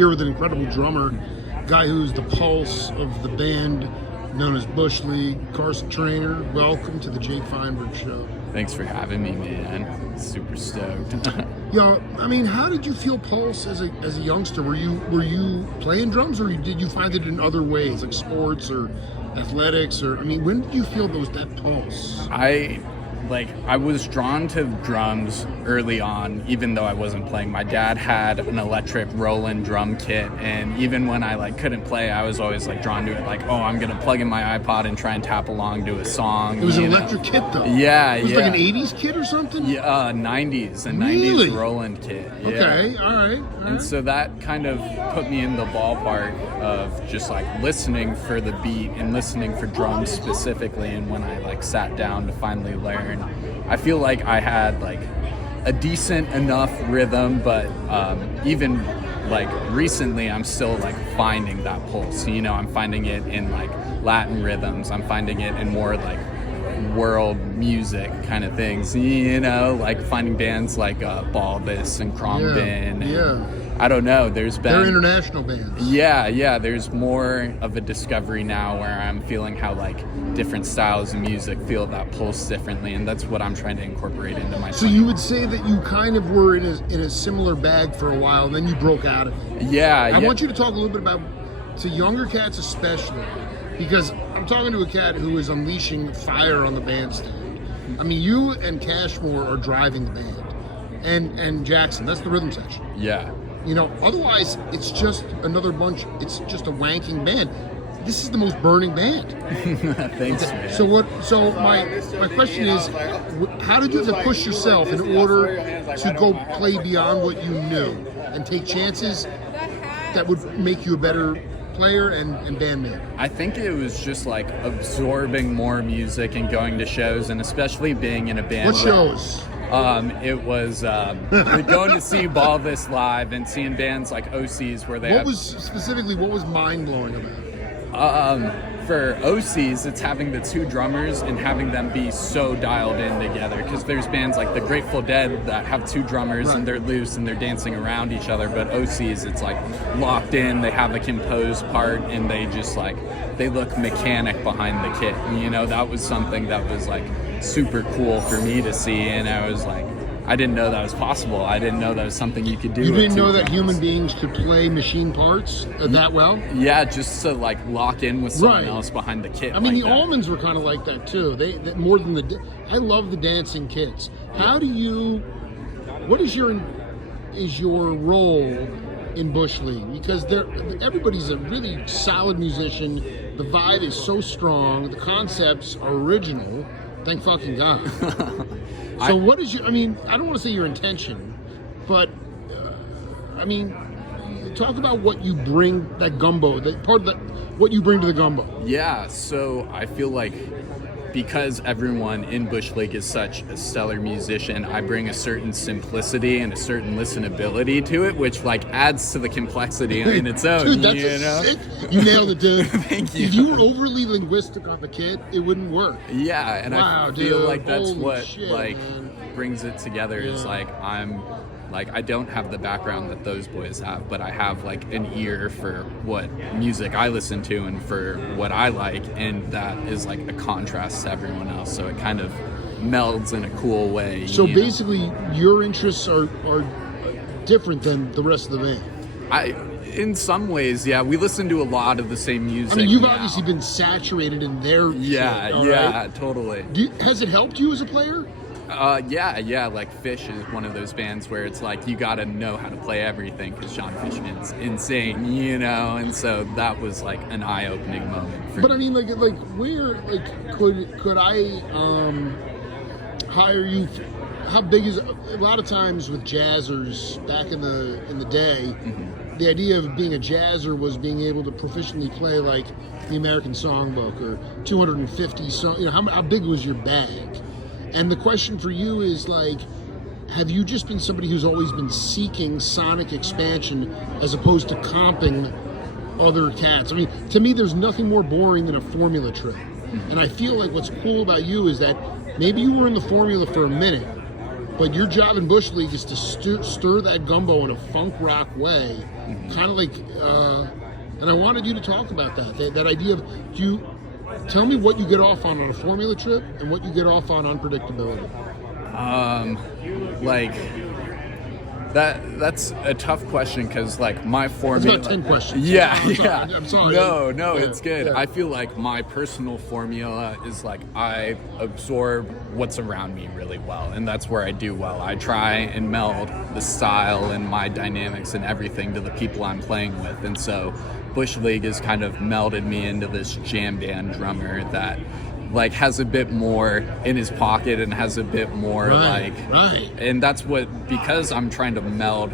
here with an incredible drummer, guy who's the pulse of the band known as Bush League, Karson Trainor. Welcome to the Jake Feinberg Show. Thanks for having me, man. Super stoked. Yeah, I mean, how did you feel Pulse as a youngster? Were you playing drums, or did you find it in other ways, like sports or athletics, or I mean, when did you feel that Pulse? I was drawn to drums early on, even though I wasn't playing. My dad had an electric Roland drum kit, and even when I couldn't play, I was always drawn to it. I'm gonna plug in my iPod and try and tap along to a song. It was an electric kit, though. Yeah, it was like an '80s kit or something. Yeah, '90s, a really? '90s Roland kit. Yeah. Okay, all right. And so that kind of put me in the ballpark of just listening for the beat and listening for drums specifically. And when I sat down to finally learn, I feel like I had a decent enough rhythm, but even recently I'm still finding that pulse. I'm finding it in Latin rhythms. I'm finding it in more world music kind of things, finding bands like Balvis and Crombin. Yeah. I don't know. They're international bands. Yeah. There's more of a discovery now where I'm feeling how different styles of music feel that pulse differently, and that's what I'm trying to incorporate into my. So you would say that you kind of were in a similar bag for a while, and then you broke out of it. Yeah. I want you to talk a little bit about, to younger cats especially, because I'm talking to a cat who is unleashing fire on the bandstand. I mean, you and Cashmore are driving the band, and Jackson. That's the rhythm section. Yeah. Otherwise, it's just another bunch. It's just a wanking band. This is the most burning band. Thanks, man. So my question is, how did you have to push yourself in order to go play beyond what you knew and take chances that would make you a better player and bandmate? I think it was just absorbing more music and going to shows, and especially being in a band. What shows? It was going to see Balvis live and seeing bands like OCs where they what was mind-blowing about it? For OCs, it's having the two drummers and having them be so dialed in together, because there's bands like the Grateful Dead that have two drummers, right, and they're loose and they're dancing around each other, but OCs, it's locked in, they have a composed part, and they just they look mechanic behind the kit. That was something that was super cool for me to see, and I was I didn't know that was possible. I didn't know that was something you could do. You didn't know that human beings could play machine parts that well? Yeah, just to lock in with someone else behind the kit. I mean, the Allmans were kind of like that too. They more than I love the dancing kits. How do you? What is your role in Bush League? Because everybody's a really solid musician. The vibe is so strong. The concepts are original. Thank fucking God. So what is I don't want to say your intention, but talk about what you bring, that gumbo, what you bring to the gumbo. Yeah, so I feel because everyone in Bush League is such a stellar musician, I bring a certain simplicity and a certain listenability to it, which adds to the complexity in its own. Dude, that's sick. You nailed it, dude. Thank you. If you were overly linguistic on the kid, it wouldn't work. Yeah, and wow, I feel dude. that's Holy what shit, brings it together. Yeah. Is I'm I don't have the background that those boys have, but I have an ear for what music I listen to and for what I like, and that is a contrast to everyone else, so it kind of melds in a cool way. So basically your interests are different than the rest of the band. In some ways, yeah, we listen to a lot of the same music. You've now. obviously been saturated in their shit, right? Totally. Has it helped you as a player? Yeah, Fish is one of those bands where it's you gotta know how to play everything, because John Fishman's insane, and so that was an eye-opening moment for me. Where could I hire you? How big is a lot of times with jazzers back in the day? Mm-hmm. The idea of being a jazzer was being able to proficiently play the American Songbook or 250 songs. How big was your bag? And the question for you is have you just been somebody who's always been seeking sonic expansion as opposed to comping other cats? To me, there's nothing more boring than a formula trick. And I feel what's cool about you is that maybe you were in the formula for a minute, But your job in Bush League is to stir that gumbo in a funk rock way, kind of like. And I wanted you to talk about that idea of tell me what you get off on a formula trip and what you get off on unpredictability. Like that's a tough question because like my formula. It's about 10 questions. Yeah, I'm sorry. No, Yeah, it's good. yeah. I feel like my personal formula is like I absorb what's around me really well, and that's where I do well. I try and meld the style and my dynamics and everything to the people I'm playing with, and so Bush League has kind of melded me into this jam band drummer that like has a bit more in his pocket and has a bit more right. And that's because I'm trying to meld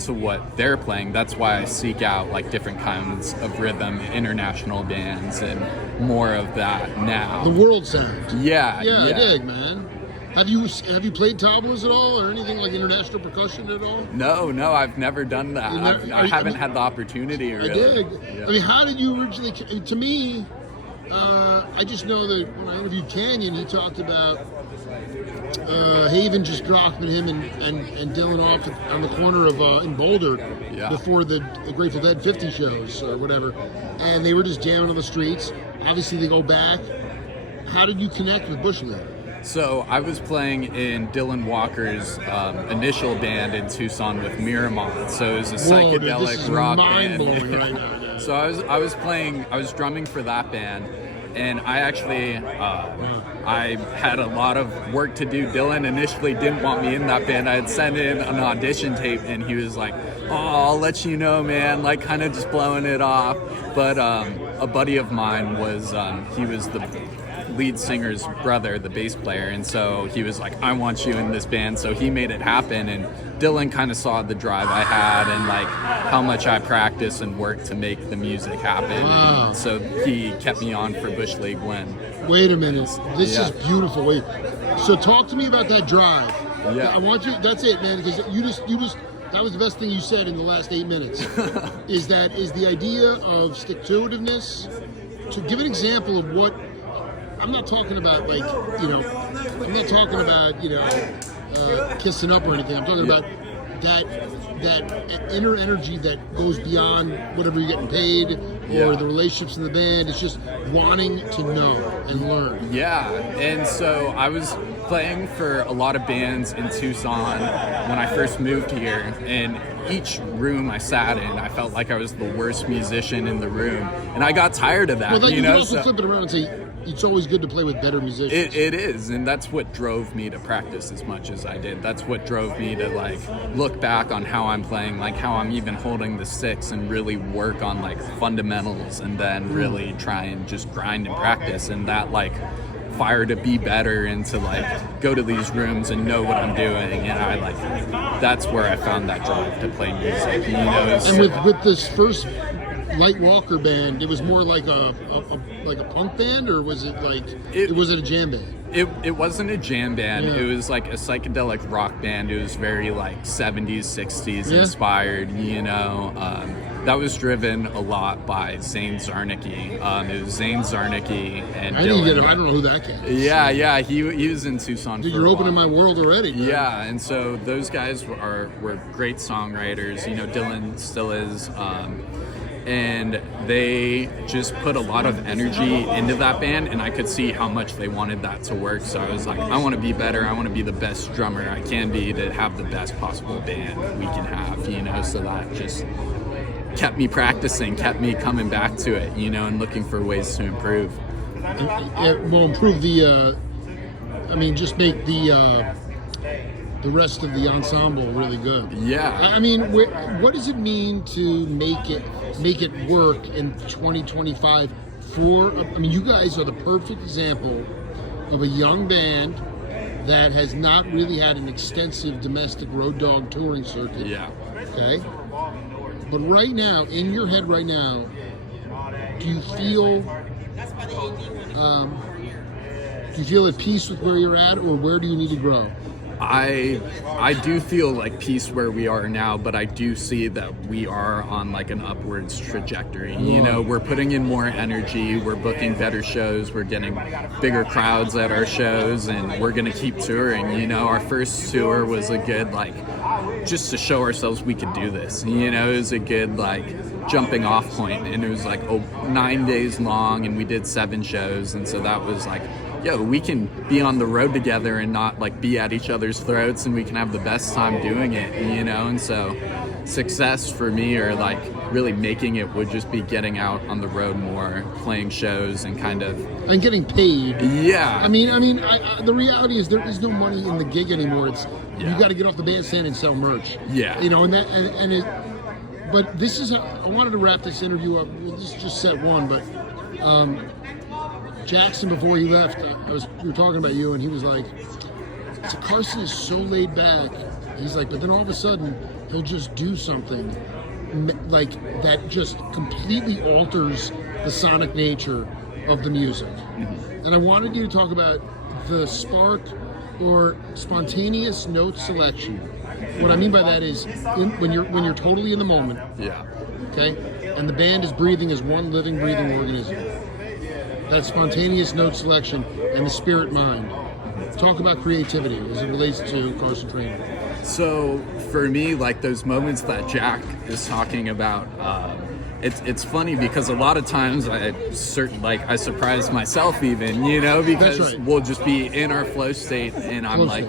to what they're playing, that's why I seek out like different kinds of rhythm, international bands, and more of that now. The world sound. Yeah. I dig, man. Have you played tablas at all or anything like international percussion at all? No, I've never done that. I haven't had the opportunity really. I dig. Yeah. I mean, how did you originally? To me, I just know that when I interviewed Canyon, he talked about Haven just dropping him and Dylan off on the corner of in Boulder before the Grateful Dead 50 shows or whatever, and they were just jamming on the streets. Obviously, they go back. How did you connect with Bush League? So I was playing in Dylan Walker's initial band in Tucson with Miramont. So it was a psychedelic this is rock mind-blowing band. right now. Yeah. So I was drumming for that band, and I actually I had a lot of work to do. Dylan initially didn't want me in that band. I had sent in an audition tape, and he was like, "Oh, I'll let you know, man," like kind of just blowing it off. But a buddy of mine was he was the lead singer's brother, the bass player, and so he was like, "I want you in this band," so he made it happen. And Dylan kind of saw the drive I had and like how much I practice and work to make the music happen. Wow. And so he kept me on for Bush League when. Wait a minute, this is beautiful. Wait, so talk to me about that drive. Yeah, I want you. That's it, man. Because you just that was the best thing you said in the last 8 minutes. is the idea of stick-to-itiveness. To give an example of what. I'm not talking about I'm not talking about kissing up or anything. I'm talking about that inner energy that goes beyond whatever you're getting paid or the relationships in the band. It's just wanting to know and learn. Yeah, and so I was playing for a lot of bands in Tucson when I first moved here, and each room I sat in, I felt like I was the worst musician in the room, and I got tired of that. Well, you know, can also flip it around and say, it's always good to play with better musicians. It is, and that's what drove me to practice as much as I did. That's what drove me to like look back on how I'm playing, like how I'm even holding the sticks, and really work on like fundamentals, and then really try and just grind and practice. And that like fire to be better and to like go to these rooms and know what I'm doing. And I like that's where I found that drive to play music. You know, and with this first Light Walker band, it was more like a punk band, or was it like was it a jam band? It wasn't a jam band. It was like a psychedelic rock band. It was very like 70s, 60s inspired. You know, that was driven a lot by Zane Zarnicki. It was Zane Zarnicki and Dylan. I don't know who that guy is. Yeah. He was in Tucson. Dude, for you're a opening while. my world already. Man. Yeah, and so those guys were great songwriters. You know, Dylan still is. And they just put a lot of energy into that band, and I could see how much they wanted that to work. So I was like, I want to be better. I want to be the best drummer I can be to have the best possible band we can have, you know. So that just kept me practicing, kept me coming back to it, you know, and looking for ways to improve. Well, improve just make the rest of the ensemble really good. Yeah. I mean, what does it mean to make it work in 2025 you guys are the perfect example of a young band that has not really had an extensive domestic road dog touring circuit. Yeah. Okay? But right now, in your head right now, do you feel at peace with where you're at, or where do you need to grow? I do feel like peace where we are now, but I do see that we are on like an upwards trajectory. You know, we're putting in more energy, we're booking better shows, we're getting bigger crowds at our shows, and we're gonna keep touring. You know, our first tour was a good like just to show ourselves we could do this. You know, it was a good like jumping off point, and it was like 9 days long, and we did 7 shows, and so that was like, yo, we can be on the road together and not like be at each other's throats, and we can have the best time doing it, you know. And so success for me, or like really making it, would just be getting out on the road more, playing shows, and kind of and getting paid. Yeah, I mean, the reality is there is no money in the gig anymore. It's you got to get off the bandstand and sell merch. Yeah, you know, and it. But this is I wanted to wrap this interview up. This is just set one, but Jackson, before he left, we were talking about you, and he was like, so Karson is so laid back. He's like, but then all of a sudden he'll just do something like that just completely alters the sonic nature of the music. Mm-hmm. And I wanted you to talk about the spark or spontaneous note selection. What I mean by that is when you're totally in the moment. Yeah. Okay? And the band is breathing as one living, breathing organism. That spontaneous note selection and the spirit mind. Talk about creativity as it relates to Karson Trainor. So for me, like those moments that Jack is talking about, it's funny because a lot of times I surprise myself even, you know, because we'll just be in our flow state, and I'm like,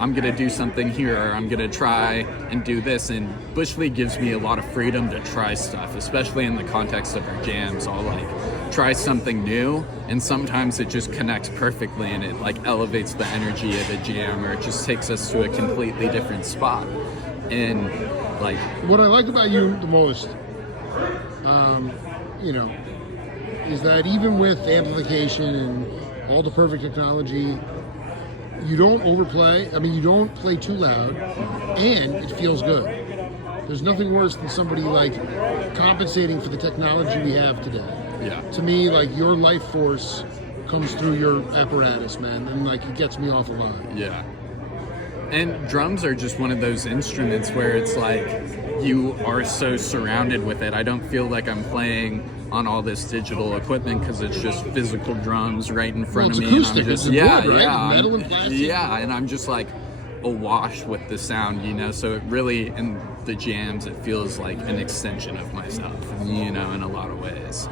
I'm gonna do something here, or I'm gonna try and do this. And Bush League gives me a lot of freedom to try stuff, especially in the context of our jams. I'll like try something new, and sometimes it just connects perfectly, and it like elevates the energy of a jam, or it just takes us to a completely different spot. And like, what I like about you the most, you know, is that even with amplification and all the perfect technology, you don't overplay. I mean, you don't play too loud, and it feels good. There's nothing worse than somebody like compensating for the technology we have today. Yeah. To me, like, your life force comes through your apparatus, man, and like it gets me off a line. Yeah. And drums are just one of those instruments where it's like you are so surrounded with it. I don't feel like I'm playing on all this digital equipment because it's just physical drums right in front of me. Acoustic. And I'm just, it's wood, right? Metal and plastic. Yeah, and I'm just like awash with the sound, you know. So it really, in the jams, it feels like an extension of myself, you know, in a lot of ways.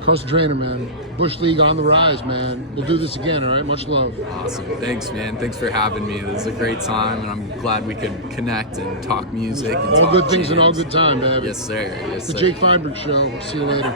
Karson Trainor, man. Bush League on the rise, man. We'll do this again, all right? Much love. Awesome. Thanks, man. Thanks for having me. This is a great time, and I'm glad we could connect and talk music. And all good things and all good time, baby. Yes, sir. Yes, the sir. Jake Feinberg Show. We'll see you later.